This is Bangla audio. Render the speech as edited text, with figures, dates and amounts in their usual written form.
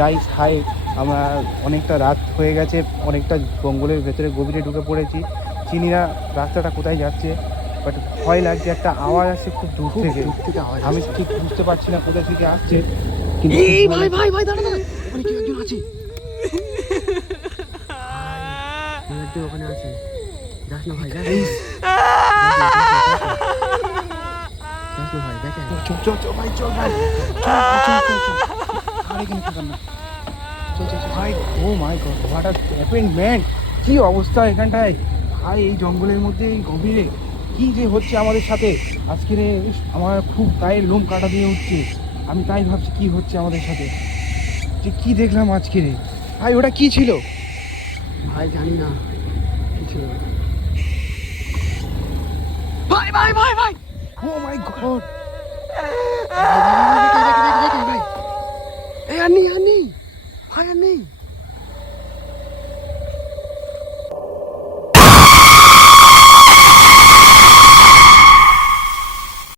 গাইস হাই, আমরা অনেকটা রাত হয়ে গেছে, অনেকটা জঙ্গলের ভেতরে গভীরে ঢুকে পড়েছি। চিনি না রাস্তাটা কোথায় যাচ্ছে, বাট ভয় লাগছে, একটা আওয়াজ আসছে খুব দূর থেকে। আমি ঠিক বুঝতে পারছি না কোথা থেকে আসছে, কিন্তু ভাই ভাই ভাই দাঁড়া দাঁড়া, ওখানে কেউ একজন আছে, কেউ একজন ওখানে আছে, যাস না ভাই, যাস না ভাই, দেখেন চল চল চল ভাই, চল ভাই, আর এখানে থাকার না, চল চল ভাই। Oh my god, what are happened man, কি অবস্থা এখানটায় ভাই, এই জঙ্গলের মধ্যে এই গভীরে কি যে হচ্ছে আমাদের সাথে আজকে রে। আমার খুব গায়ের লোম কাটা দিয়ে উঠছে, আমি তাই ভাবছি কি হচ্ছে আমাদের সাথে, যে কি দেখলাম আজকে রে ভাই। ওটা কি ছিল ভাই? জানি না কি ছিল ভাই ভাই ভাই ভাই। ও মাই গড, ভাই এই আর নেই, আর নেই ভাই, আর নেই।